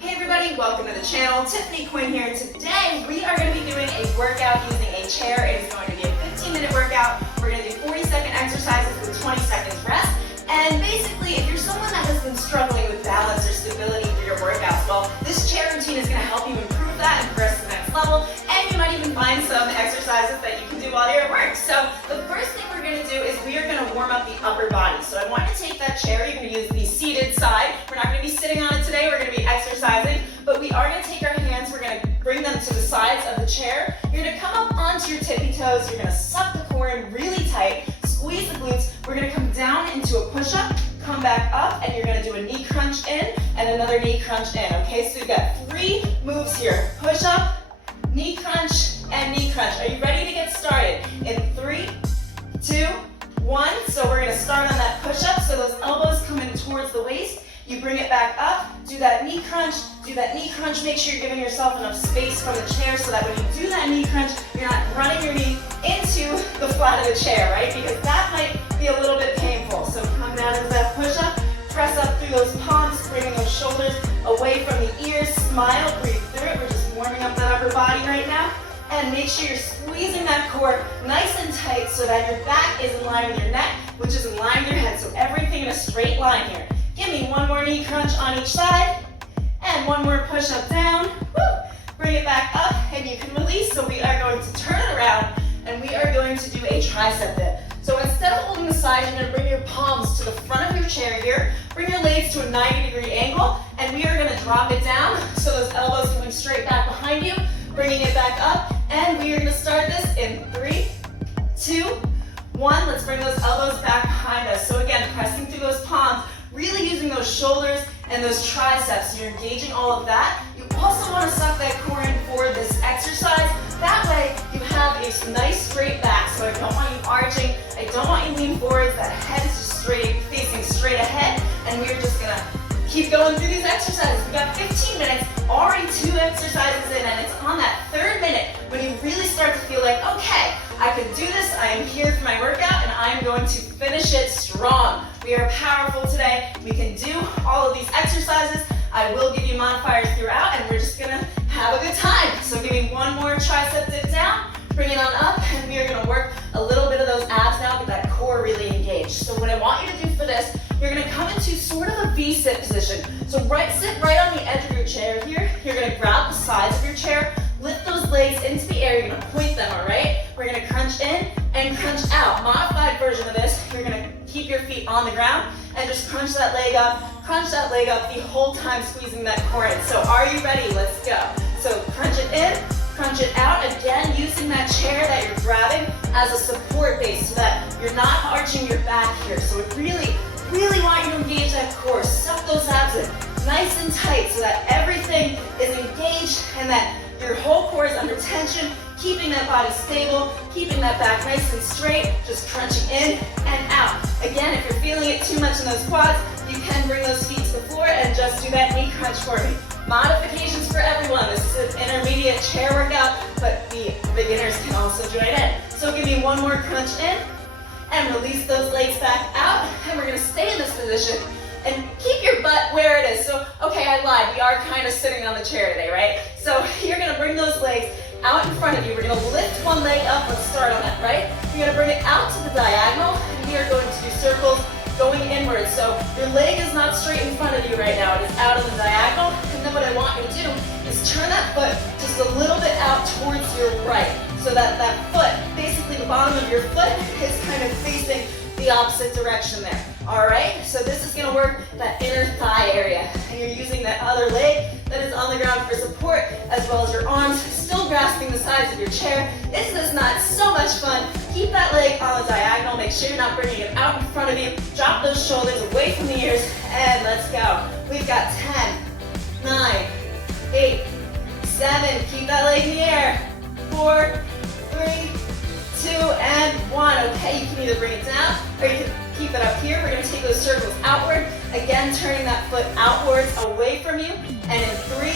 Hey everybody, welcome to the channel. Tiffany Quinn here. Today we are going to be doing a workout using a chair. It is going to be a 15-minute workout. We're going to do 40-second exercises with 20 seconds rest. And basically, if you're someone that has been struggling with balance or stability through your workouts, well, this chair routine is going to help you improve that and progress to the next level. And you might even find some exercises that you can do while you're at work. So the first thing we're going to do is we are going to warm up the upper body. So I want you to take that chair. You're going to use the seated side. We're not going to be sitting on it today. We're going to be exercising. But we are going to take our hands. We're going to bring them to the sides of the chair. You're going to come up onto your tippy toes. You're going to suck the core in really tight. Squeeze the glutes. We're going to come down into a push-up, come back up, and you're going to do a knee crunch in and another knee crunch in. Okay, so you've got 3 moves here. Push-up, knee crunch, and knee crunch. Are you ready to get started? In 3, 2, 1. So we're going to start on that push-up. So those elbows come in towards the waist. You bring it back up, do that knee crunch, do that knee crunch. Make sure you're giving yourself enough space from the chair so that when you do that knee crunch, you're not running your knee into the flat of the chair, right? Because that might be a little bit painful. So come down into that push-up, press up through those palms, bringing those shoulders away from the ears, smile, breathe through it. We're just warming up that upper body right now. And make sure you're squeezing that core nice and tight so that your back is in line with your neck, which is in line with your head. So everything in a straight line here. Give me one more knee crunch on each side, and one more push up down. Woo. Bring it back up, and you can release. So we are going to turn it around, and we are going to do a tricep dip. So instead of holding the side, you're going to bring your palms to the front of your chair here. Bring your legs to a 90-degree angle, and we are going to drop it down. So those elbows coming straight back behind you, bringing it back up, and we are going to start this in 3, 2, 1. Let's bring those elbows back behind us. So again, pressing through those palms, really using those shoulders and those triceps. You're engaging all of that. You also want to suck that core in for this exercise. That way you have a nice straight back. So I don't want you arching. I don't want you leaning forwards. That head is just straight, facing straight ahead. And we're just going to keep going through these exercises. We got 15 minutes, already 2 exercises in, and it's on that 3rd minute when you really start to feel like, okay, I can do this. I am here for my workout, and I am going to finish it strong. We are powerful today. We can do all of these exercises. I will give you modifiers throughout, and we're just gonna have a good time. So give me one more tricep dip down, bring it on up, and we are gonna work a little bit of those abs now, get that core really engaged. So what I want you to do for this, you're gonna come into sort of a V-sit position. So sit right on the edge of your chair here. You're gonna grab the sides of your chair, lift those legs into the air. You're gonna point them, all right? We're gonna crunch in and crunch out. Modified version of this, you're gonna keep your feet on the ground and just crunch that leg up the whole time, squeezing that core in. So are you ready? Let's go. So crunch it in, crunch it out. Again, using that chair that you're grabbing as a support base so that you're not arching your back here. So we really want you to engage that core. Suck those abs in nice and tight so that everything is engaged and that your whole core is under tension, keeping that body stable, keeping that back nice and straight, just crunching in and out. Again, if you're feeling it too much in those quads, you can bring those feet to the floor and just do that knee crunch for me. Modifications for everyone. This is an intermediate chair workout, but the beginners can also join in. So give me one more crunch in, and release those legs back out, and we're gonna stay in this position and keep your butt where it is. So, okay, I lied, we are kind of sitting on the chair today, right? So you're gonna bring those legs out in front of you. We're gonna lift one leg up. Let's start on that, right? You're gonna bring it out to the diagonal, and we are going to do circles going inwards. So your leg is not straight in front of you right now. It is out on the diagonal. And then what I want you to do is turn that foot just a little bit out towards your right. So that foot, basically the bottom of your foot is kind of facing the opposite direction there. All right, so this is gonna work that inner thigh area. And you're using that other leg that is on the ground for support, as well as your arms still grasping the sides of your chair. This is not so much fun. Keep that leg on the diagonal. Make sure you're not bringing it out in front of you. Drop those shoulders away from the ears, and let's go. We've got 10, 9, 8, 7. Keep that leg in the air. 4, 3, 2, and 1. Okay, you can either bring it down or you can keep it up here. We're going to take those circles outward. Again, turning that foot outwards away from you. And in 3,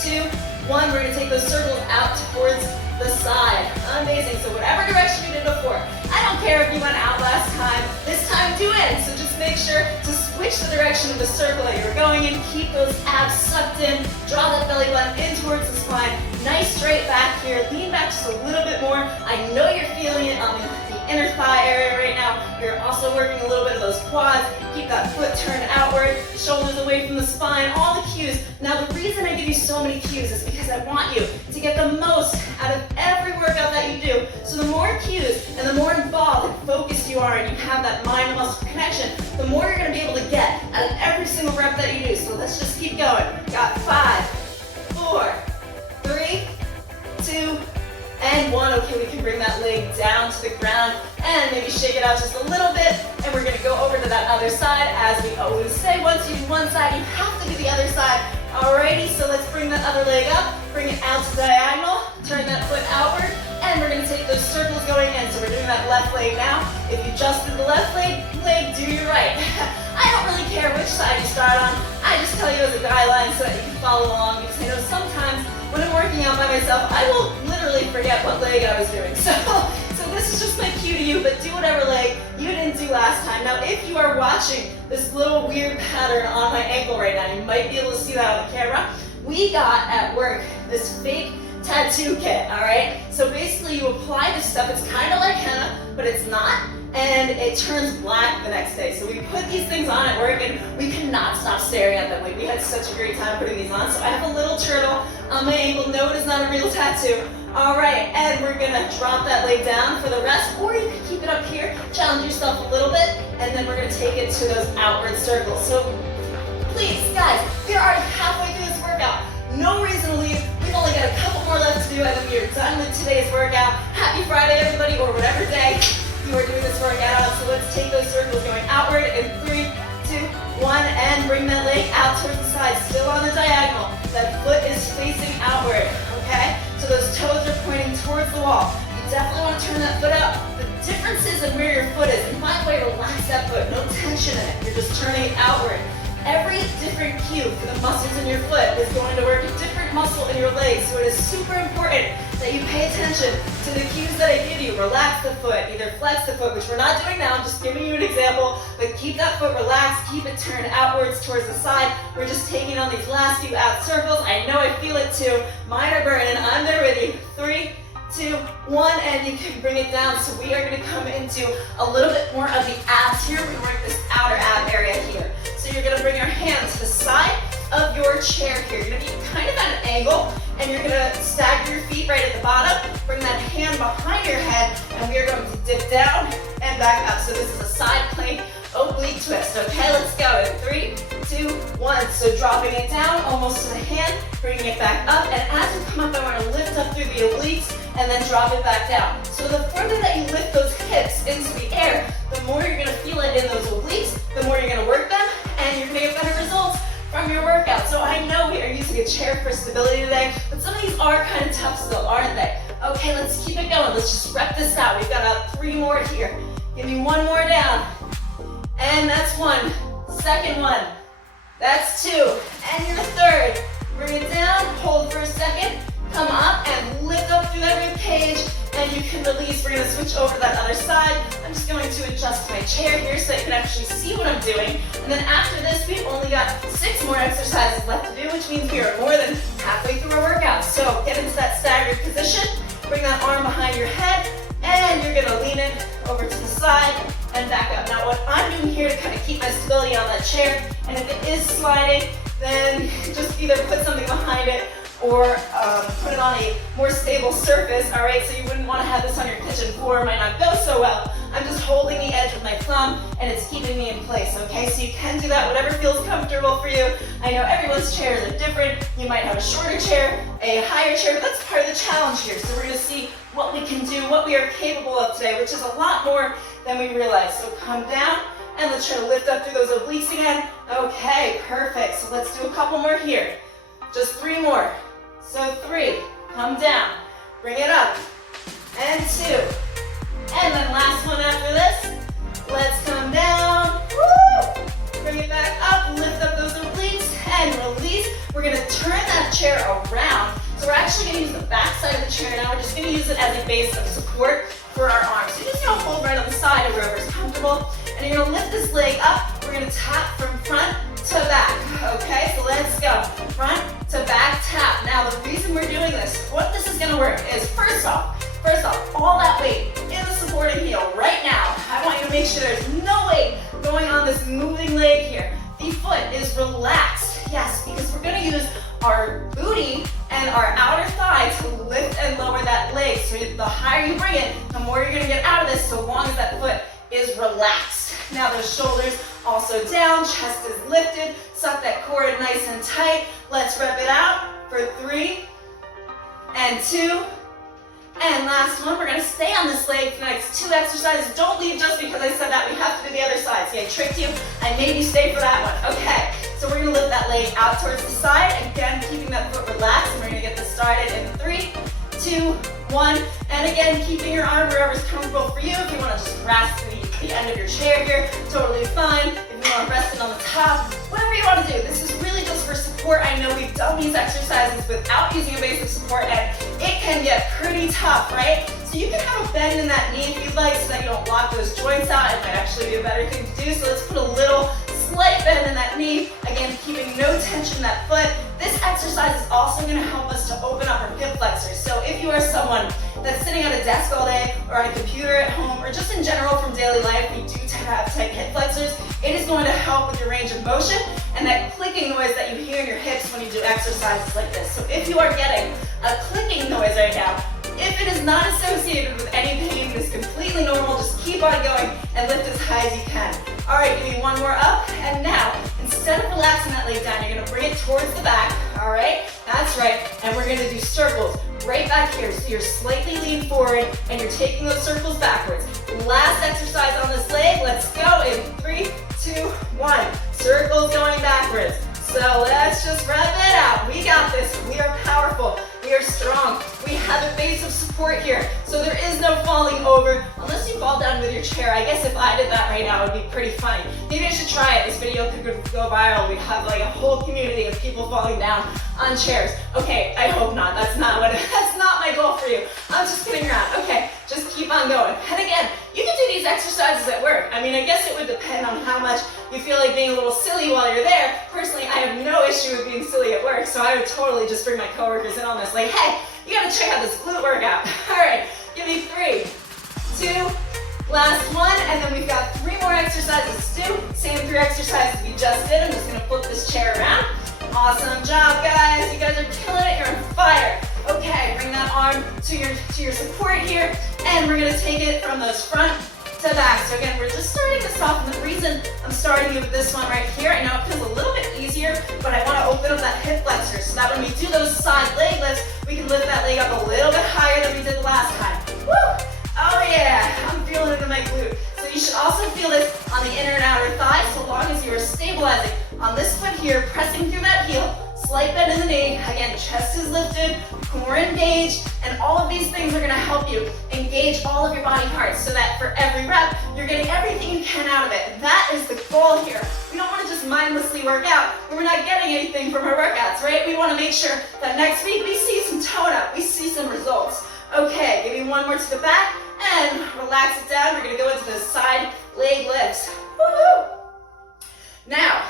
2, 1, we're going to take those circles out towards the side. Amazing. So whatever direction you did before. I don't care if you went out last time. This time do in. So just make sure to switch the direction of the circle that you're going in. Keep those abs sucked in. Draw that belly button in towards the spine. Nice straight back here. Lean back just a little bit more. I know you're feeling it on the inner thigh area right now. You're also working a little bit of those quads. Keep that foot turned outward, shoulders away from the spine, all the cues. Now the reason I give you so many cues is because I want you to get the most out of every workout that you do. So the more cues and the more involved and focused you are and you have that mind-muscle connection, the more you're going to be able to get out of every single rep that you do. So let's just keep going. Got 5, 4, 3, 2, and 1. Okay, we can bring that leg down to the ground and maybe shake it out just a little bit. And we're gonna go over to that other side. As we always say, once you do one side, you have to do the other side. Alrighty, so let's bring that other leg up, bring it out to diagonal, turn that foot outward, and we're gonna take those circles going in. So we're doing that left leg now. If you just did the left leg, do your right. I don't really care which side you start on. I just tell you as a guideline so that you can follow along, because I know sometimes when I'm working out by myself, I will literally forget what leg I was doing. So this is just my cue to you, but do whatever leg you didn't do last time. Now, if you are watching this little weird pattern on my ankle right now, you might be able to see that on the camera. We got at work this fake tattoo kit, all right? So basically you apply this stuff, it's kind of like henna, but it's not, and it turns black the next day. So we put these things on at work and we cannot stop staring at them. Like, we had such a great time putting these on. So I have a little turtle on my ankle. No, it is not a real tattoo. All right, and we're gonna drop that leg down for the rest, or you can keep it up here, challenge yourself a little bit, and then we're gonna take it to those outward circles. So please, guys, we're already halfway through this workout. No reason to leave. We've only got a couple more left to do, and then we are done with today's workout. Happy Friday, everybody, or whatever day you are doing this workout. So let's take those circles going outward in 3, 2, 1, and bring that leg out towards the side, still on the diagonal. That foot is facing outward, okay? So those toes are pointing towards the wall. You definitely want to turn that foot up. The difference is in where your foot is. And find a way to relax that foot, no tension in it. You're just turning it outward. Every different cue for the muscles in your foot is going to work a different muscle in your legs. So it is super important that you pay attention to the cues that I give you. Relax the foot, either flex the foot, which we're not doing now, I'm just giving you an example, but keep that foot relaxed, keep it turned outwards towards the side. We're just taking on these last few ab circles. I know I feel it too. Mine are burning, I'm there with you. 3, 2, 1, and you can bring it down. So we are gonna come into a little bit more of the abs here. We work this outer ab area here. So you're gonna bring your hand to the side of your chair here. You're gonna be kind of at an angle, and you're gonna stagger your feet right at the bottom. Bring that hand behind your head, and we are going to dip down and back up. So this is a side plank oblique twist. Okay, let's go. In 3, 2, 1. So dropping it down almost to the hand, bringing it back up, and as you come up, I want to lift up through the obliques and then drop it back down. So the further that you lift those hips into the air, the more you're gonna feel it in those obliques, the more you're gonna work them, and you're gonna get better results from your workout. So I know we are using a chair for stability today, but some of these are kind of tough still, aren't they? Okay, let's keep it going. Let's just rep this out. We've got about 3 more here. Give me 1 more down. And that's 1. Second one. That's 2. And your third. Bring it down, hold for a second, come up and lift up through that rib cage, and you can release. We're gonna switch over to that other side. I'm just going to adjust my chair here so you can actually see what I'm doing. And then after this, we've only got 6 more exercises left to do, which means we are more than halfway through our workout. So get into that staggered position, bring that arm behind your head, and you're gonna lean it over to the side and back up. Now what I'm doing here to kind of keep my stability on that chair, and if it is sliding, then just either put something behind it or put it on a more stable surface, all right? So you wouldn't want to have this on your kitchen floor, it might not go so well. I'm just holding the edge with my thumb, and it's keeping me in place, okay? So you can do that, whatever feels comfortable for you. I know everyone's chairs are different. You might have a shorter chair, a higher chair, but that's part of the challenge here. So we're gonna see what we can do, what we are capable of today, which is a lot more than we realize. So come down, and let's try to lift up through those obliques again. Okay, perfect. So let's do a couple more here. Just 3 more. So 3, come down, bring it up, and 2. And then last one after this. Let's come down, woo! Bring it back up, lift up those obliques, and release. We're gonna turn that chair around. So we're actually gonna use the back side of the chair now. We're just gonna use it as a base of support for our arms. So you're just gonna hold right on the side of wherever's comfortable, and you're gonna lift this leg up we're gonna tap from front to back, okay? So let's go, front to back tap. Now the reason we're doing this, what this is gonna work is first off, all that weight in the supporting heel right now. I want you to make sure there's no weight going on this moving leg here. The foot is relaxed, yes, because we're gonna use our booty and our outer thigh to lift and lower that leg. So the higher you bring it, the more you're gonna get out of this, so long as that foot is relaxed. Now those shoulders also down, chest is lifted, suck that core in nice and tight. Let's rep it out for 3 and 2. And last one, we're gonna stay on this leg for the next 2 exercises. Don't leave just because I said that. We have to do the other side. See, I tricked you. I made you stay for that one. Okay, so we're gonna lift that leg out towards the side. Again, keeping that foot relaxed. And we're gonna get this started in 3, 2, 1. And again, keeping your arm wherever's comfortable for you. If you wanna just rest the end of your chair here, totally fine. If you wanna rest it on the top, whatever you wanna do. This is really just for support. I know we've done these exercises without using a base of support, and it can get pretty tough, right? So you can have a bend in that knee if you'd like, so that you don't lock those joints out. It might actually be a better thing to do. So let's put a little slight bend in that knee. Again, keeping no tension in that foot. This exercise is also going to help us to open up our hip flexors. So if you are someone that's sitting at a desk all day, or on a computer at home, or just in general from daily life, we do tend to have tight hip flexors. It is going to help with your range of motion and that clicking noise that you hear in your hips when you do exercises like this. So if you are getting a clicking noise right now, if it is not associated with any pain, it is completely normal. Just keep on going and lift as high as you can. All right, give me one more up. And now, instead of relaxing that leg down, you're gonna bring it towards the back. All right, that's right. And we're gonna do circles right back here. So you're slightly leaned forward and you're taking those circles backwards. Last exercise on this leg. Let's go in 3, 2, 1. Circles going backwards. So let's just rep it out. We got this. We are powerful. We are strong. We have a base of support here. So there is no falling over unless you fall down with your chair. I guess if I did that right now, it would be pretty funny. Maybe I should try it. This video could go viral. We'd have like a whole community of people falling down on chairs. Okay, I hope not. That's not my goal for you. I'm just kidding around. Okay, just keep on going. And again, you can do these exercises at work. I mean, I guess it would depend on how much you feel like being a little silly while you're there. Personally, I have no issue with being silly at work, so I would totally just bring my coworkers in on this. Like, hey, you gotta check out this glute workout. All right, give me 3, 2, last one, and then we've got 3 more exercises to do. Same 3 exercises we just did. I'm just gonna flip this chair around. Awesome job, guys. You guys are killing it. You're on fire. Okay, bring that arm to your support here, and we're gonna take it from those front to back. So again, we're just starting this off, and the reason I'm starting you with this one right here, I know it feels a little bit easier, but I want to open up that hip flexor so that when we do those side leg lifts, we can lift that leg up a little bit higher than we did last time. Woo! Oh yeah, I'm feeling it in my glute. So you should also feel this on the inner and outer thigh, so long as you are stabilizing on this foot here, pressing through that heel, slight bend in the knee. Again, chest is lifted, core engaged, and all of these things are gonna help you engage all of your body parts so that for every rep, you're getting everything you can out of it. That is the goal here. We don't wanna just mindlessly work out when we're not getting anything from our workouts, right? We wanna make sure that next week we see some tone up, we see some results. Okay, give me one more to the back and relax it down. We're gonna go into the side leg lifts. Woo-hoo! Now,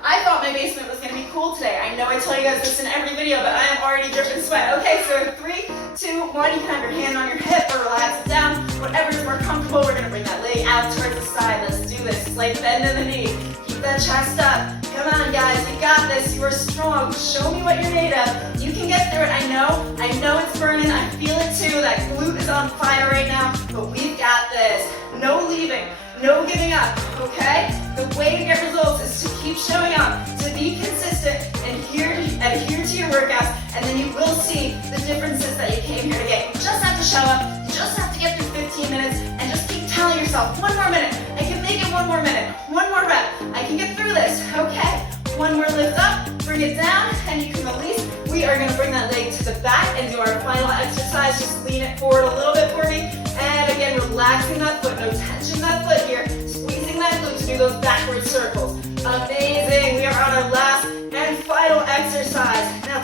I thought my basement was gonna be cool today. I know I tell you guys this in every video, but I am already dripping sweat. Okay, so 3, 2, 1, you can have your hand on your hip or relax it down. Whatever is more comfortable, we're gonna bring that leg out towards the side. Let's do this. Slight bend in the knee. Keep that chest up. Come on, guys, you got this. You are strong. Show me what you're made of. You can get through it. I know it's burning. I feel it too. That glute is on fire right now, but we've got this. No leaving. No giving up, okay? The way to get results is to keep showing up, to be consistent, and adhere to your workouts, and then you will see the differences that you came here to get. You just have to show up, you just have to get through 15 minutes, and just keep telling yourself, 1 more minute, I can make it 1 more minute, 1 more rep, I can get through this, okay? 1 more lift up, bring it down, and you can release. We are gonna bring that leg to the back and do our final exercise. Just lean it forward a little bit for me. And again, relaxing that foot, no tension in that foot here. Squeezing that glute to do those backward circles. Amazing, we are on our last and final exercise. Now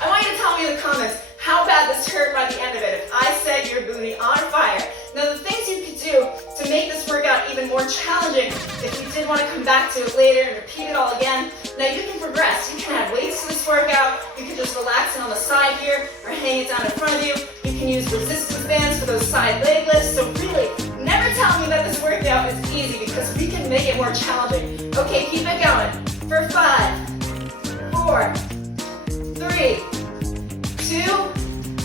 I want you to tell me in the comments how bad this hurt by the end of it. If I said your booty on fire. Now the things you could do to make this workout even more challenging. If you did want to come back to it later and repeat it all again, now you can progress. You can add weights to this workout. You can just relax it on the side here or hang it down in front of you. You can use resistance bands for those side leg lifts. So really, never tell me that this workout is easy because we can make it more challenging. Okay, keep it going. For 5, 4, 3, 2,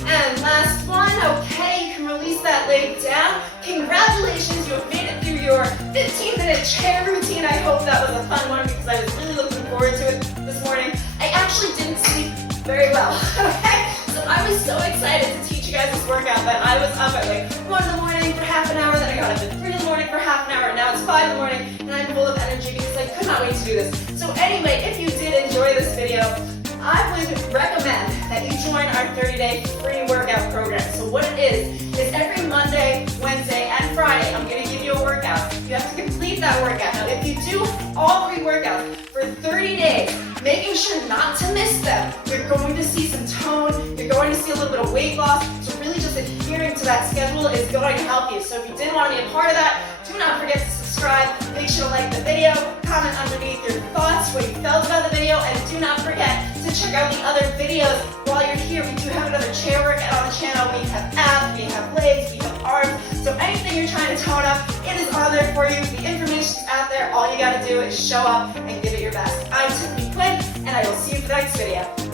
and last one. Okay, you can release that leg down. Congratulations, you have made it through your 15-minute chair routine. I hope that was a fun one because I was really looking forward to it this morning. I actually didn't sleep very well, okay? So I was so excited to teach you guys this workout that I was up at like 1 in the morning for half an hour, then I got up at 3 in the morning for half an hour, and now it's 5 in the morning, and I'm full of energy because I could not wait to do this. So anyway, if you did enjoy this video, I would recommend that you join our 30-day free workout program. So what it is every Monday, Wednesday, and Friday, I'm going to give you a workout. You have to complete that workout. Now, if you do all 3 workouts for 30 days, making sure not to miss them, you're going to see some tone, you're going to see a little bit of weight loss. So really just adhering to that schedule is going to help you. So if you did want to be a part of that, do not forget to subscribe. Make sure to like the video, comment underneath your thoughts, what you felt about the video, and do not forget to check out the other videos. While you're here, we do have another chair workout on the channel. We have abs, we have legs, we have arms. So anything you're trying to tone up, it is on there for you. The information is out there. All you got to do is show up and give it your best. I'm Tiffany Quinn, and I will see you for the next video.